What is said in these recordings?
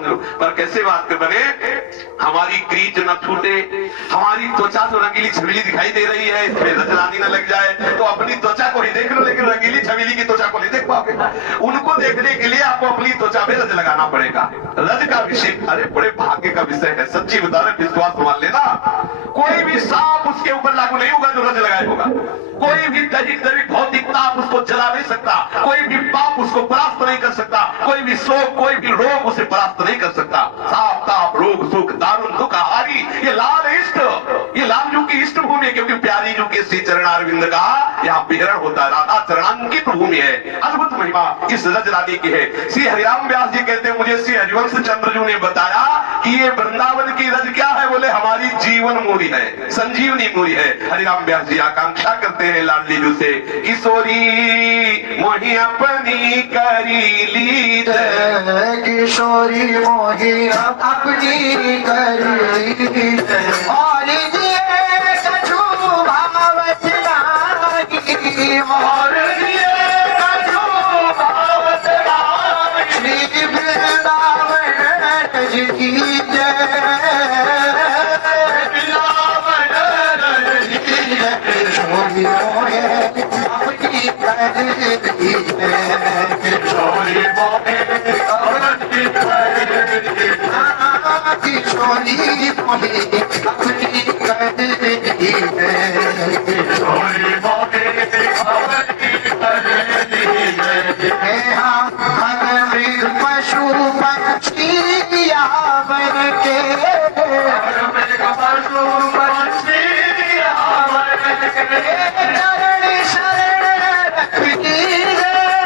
समझ लो। पर कैसे बात कर बने, हमारी क्रीच न छूटे, हमारी त्वचा तो रंगीली छबीली दिखाई दे रही है, इसमें रजरानी न लग जाए तो अपनी त्वचा को ही देख लो, लेकिन रंगीली छबीली की त्वचा को नहीं देख पाओगे। उनको देखने के लिए आपको अपनी त्वचा में रज लगाना पड़ेगा। रज का विषय अरे बड़े भाग्य का विषय है, सच्ची बता रहे, विश्वास मान लेना। कोई भी सांप उसके ऊपर लागू नहीं होगा जो रज लगाए होगा। कोई भी दैहिक भौतिक ताप उसको जला नहीं सकता, कोई भी पाप उसको परास्त नहीं कर सकता, कोई भी शोक कोई भी रोग उसे परास्त नहीं कर सकता। साप ताप रोग सुख दारुण दुख हारी, ये लाल इष्ट, ये लाल जू की इष्ट भूमि है, क्योंकि प्यारी जू के श्री चरणारविंद का यहाँ विहरण होता है, राधा चरणांकित भूमि है। अद्भुत महिमा इस रज रानी की है। श्री हरिराम व्यास जी कहते हैं, मुझे श्री हरिवंश चंद्र जी ने बताया कि ये वृंदावन की रज क्या है, बोले हमारी जीवन मूरी है, संजीवनी मूरी है। हरिराम व्यास जी आकांक्षा करते हैं लाडली जू से, किशोरी मोही अपनी करी ली, किशोरी मोही अपनी करी, और दिए कछु भावत लागी, और दिए कछु भावत लागी, श्री वृंदावन रज की जय, वृंदावन रज की जय, किशोरी मोहे अपनी करी, किशोरी मोहे अपनी करी, किशोरी मोहे अपनी करी, किशोरी मोहे अपनी करी, मन मृग पशु पक्षी यावन के, मृग पशु पक्षी यावन के, चरण शरण रखती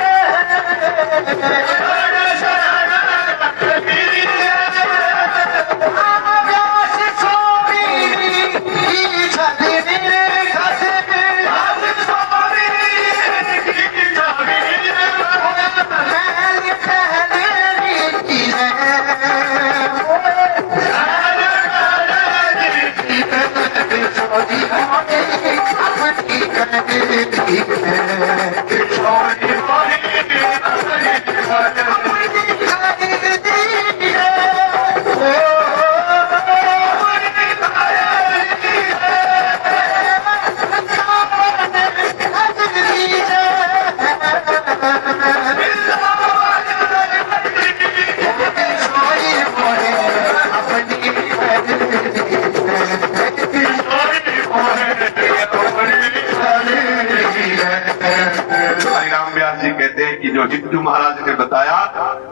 जो जितू महाराज ने बताया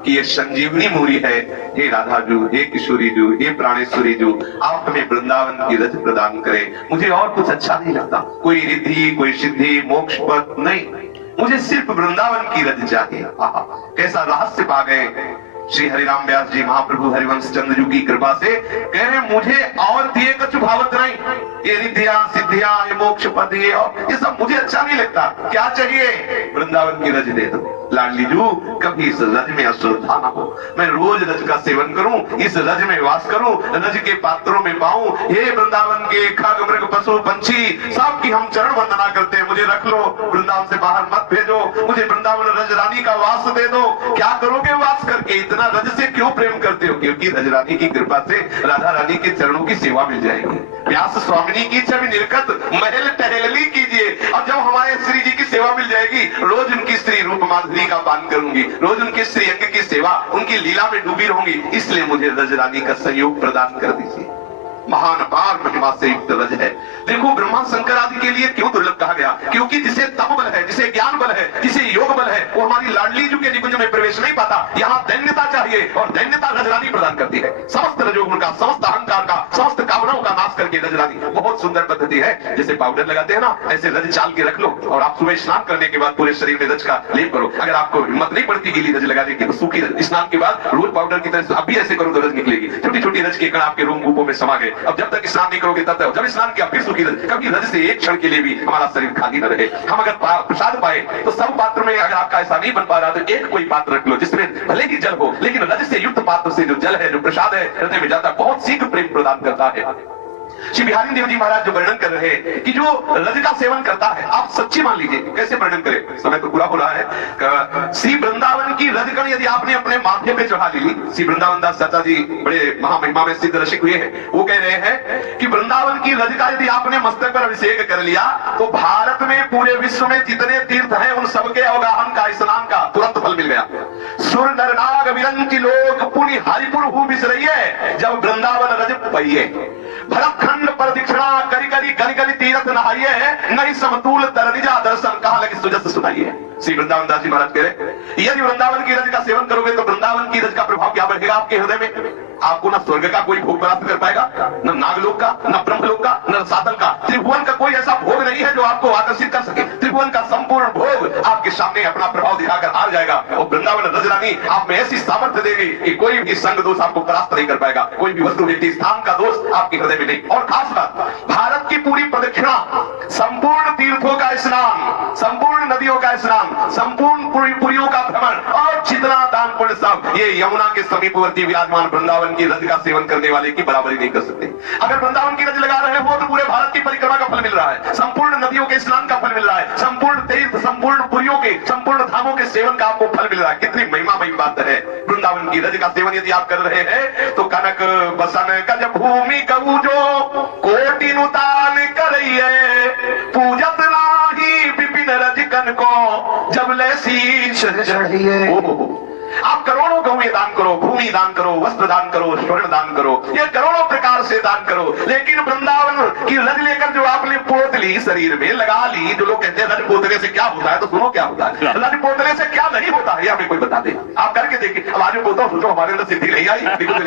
कि ये संजीवनी मूरी है। हे राधा जू, हे किशोरी जू, हे प्राणेश्वरी जू, आप हमें वृंदावन की रज प्रदान करें। मुझे और कुछ अच्छा नहीं लगता, कोई रिद्धि कोई सिद्धि मोक्ष पद नहीं, मुझे सिर्फ वृंदावन की रज चाहिए। कैसा रहस्य पा गए श्री हरिराम व्यास जी महाप्रभु हरिवंश चंद्र जी की कृपा से। कह रहे मुझे और दिए कछु भावत नहीं, ये रिद्धियां सिद्धियां ये मोक्ष पद ये सब मुझे अच्छा नहीं लगता। क्या चाहिए? वृंदावन की रज दे दो। लाडली जू, कभी इस रज में अश्रद्धा ना हो, मैं रोज रज का सेवन करूं, इस रज में वास करूं, रज के पात्रों में पाऊं। हे वृंदावन के खग मृग पशु पंछी सबकी हम चरण वंदना करते हैं, मुझे रख लो, वृंदावन से बाहर मत भेजो, मुझे वृंदावन रज रानी का वास दे दो। क्या करोगे वास करके? इतना रज से क्यों प्रेम करते हो? क्योंकि रज रानी की कृपा से राधा रानी के चरणों की सेवा मिल जाएगी। व्यास स्वामिनी की छवि निर्गत महल टहलनी कीजिए, और जब हमारे श्री जी की सेवा मिल जाएगी, रोज उनकी स्त्री रूप माधुरी का पान करूंगी, रोज उनके श्री अंग की सेवा, उनकी लीला में डूबी रहूंगी। इसलिए मुझे रज रानी का सहयोग प्रदान कर दीजिए। महान अपार महिमा से युक्त रज है। देखो ब्रह्मा शंकर आदि के लिए क्यों दुर्लभ कहा गया? क्योंकि जिसे तप बल है, जिसे ज्ञान बल है, जिसे योग बल है, वो हमारी लाडली जू के निकुंज में प्रवेश नहीं पाता। यहाँ दैन्यता चाहिए, और दैन्यता रजरानी प्रदान करती है। समस्त रजोगुण का, समस्त अहंकार का, समस्त कामनाओं का नाश करके रजरानी बहुत सुंदर पद्धति है। जैसे पाउडर लगाते हैं ना, ऐसे रज चाल के रख लो, और आप सुबह स्नान करने के बाद पूरे शरीर में रज का लेप करो। अगर आपको हिम्मत नहीं पड़ती गीली रज लगाने की, तो सूखी स्नान के बाद रोज पाउडर की तरह अभी ऐसे करो तो रज निकलेगी। छोटी छोटी रज के कण आपके रोम कूपों में समा गए। अब जब तक स्नान नहीं करोगे तब तक, जब स्नान किया फिर सूखी रज, कभी रज से एक क्षण के लिए भी हमारा शरीर खाली न रहे। हम अगर प्रसाद पाए तो सब पात्र में, अगर आपका ऐसा नहीं बन पा रहा तो एक कोई पात्र रख लो जिसमें भले ही जल हो, लेकिन रज से युक्त पात्र से जो जल है, जो प्रसाद है, हृदय में जाता बहुत शीघ्र प्रेम प्रदान करता है। श्री बिहारी देव जी महाराज जो वर्णन कर रहे हैं कि जो रज का सेवन करता है, आप सच्ची मान लीजिए, कैसे वर्णन करें, समय तो पूरा हो रहा है। श्री वृंदावन की रजकण यदि आपने अपने माथे पे चढ़ा ली, श्री वृंदावन दास चाचा जी बड़े महामहिमा में सिद्ध रसिक हुए हैं, वो कह रहे हैं कि वृंदावन की रज का यदि आपने मस्तक पर अभिषेक कर लिया तो भारत में पूरे विश्व में जितने तीर्थ हैं उन सबके अवगाहन का, स्नान का तुरंत फल मिल गया। सुर नर नाग विरंची लोग पुनि हरिपुर हु बिसरइये, जब वृंदावन रज पइये, भरतखंड प्रदक्षिणा करी करी गली गली तीर्थ नहाइए, नहीं समतूल तरनिजा दर्शन कहाँ लगी सुजस सुनाइए। श्री वृंदावन दास जी महाराज कह रहे, यदि वृंदावन की रज का सेवन करोगे तो वृंदावन की रज का प्रभाव क्या बढ़ेगा आपके हृदय में? आपको ना स्वर्ग का कोई भोग प्राप्त कर पाएगा, न नागलोक का, न ब्रह्मलोक का, न सातल का, त्रिभुवन का कोई ऐसा भोग नहीं है जो आपको आकर्षित कर सके। त्रिभुवन का संपूर्ण भोग आपके सामने अपना प्रभाव दिखाकर हार जाएगा, और वृंदावन रजरानी आप में ऐसी सामर्थ्य देगी कि कोई भी संग दोष आपको परास्त नहीं कर पाएगा, कोई भी वस्तु व्यक्ति स्थान का दोष आपके हृदय में नहीं। और खास बात, भारत की पूरी प्रदक्षिणा, संपूर्ण तीर्थों का स्नान, संपूर्ण नदियों का स्नान, संपूर्ण पुरियों का भ्रमण और जितना दान पुण्य सब, ये यमुना के समीपवर्ती विराजमान वृंदावन की रज का सेवन करने वाले की बराबरी नहीं कर सकते। अगर वृंदावन की रज लगा रहे हो तो पूरे भारत की परिक्रमा का फल मिल रहा है, संपूर्ण नदियों के स्नान का फल मिल रहा है, संपूर्ण तीर्थ, संपूर्ण पुरियों के, संपूर्ण धामों के सेवन का आपको फल मिल रहा है। कितनी महिमामयी बात है। वृंदावन की रज का सेवन यदि आप कर रहे हैं तो कनक बसन गज भूमि गऊ जो कोटि नुतान करिए, पूजत नाही विपिन रजकन को, जब ले शीश चढ़िए। आप करोड़ों गौएं दान करो, भूमि दान करो, वस्त्र दान करो, स्वर्ण दान करो, ये करोड़ों प्रकार से दान करो, लेकिन वृंदावन की रज लेकर जो आपने पोत ली, शरीर में लगा ली, जो लोग कहते हैं रज पोतने से क्या होता है, तो सुनो क्या होता है। रज पोतने से क्या नहीं होता है हमें कोई बता दे, आप करके देखिए। अब आज पोता सोचो हमारे अंदर सिद्धि नहीं आई, देखो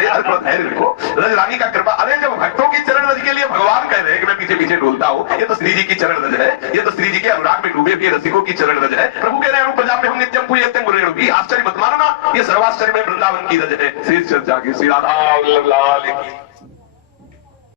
रज रानी का कृपा। अरे जब भक्तों की चरण रज के लिए भगवान कह रहे हैं कि मैं पीछे पीछे डोलता हूँ, ये तो श्री जी की चरण रज है, ये तो श्री जी के अनुराग में डूबे हुए रसिकों की चरण रज है। प्रभु कह रहे हैं प्रजा में हम नित्यम पूजते मुरेणुगी, आश्चर्य मत मानना, ये सर्वाश्चर्य में वृंदावन की रज है। श्री चर्चा की श्री राधा लाल की।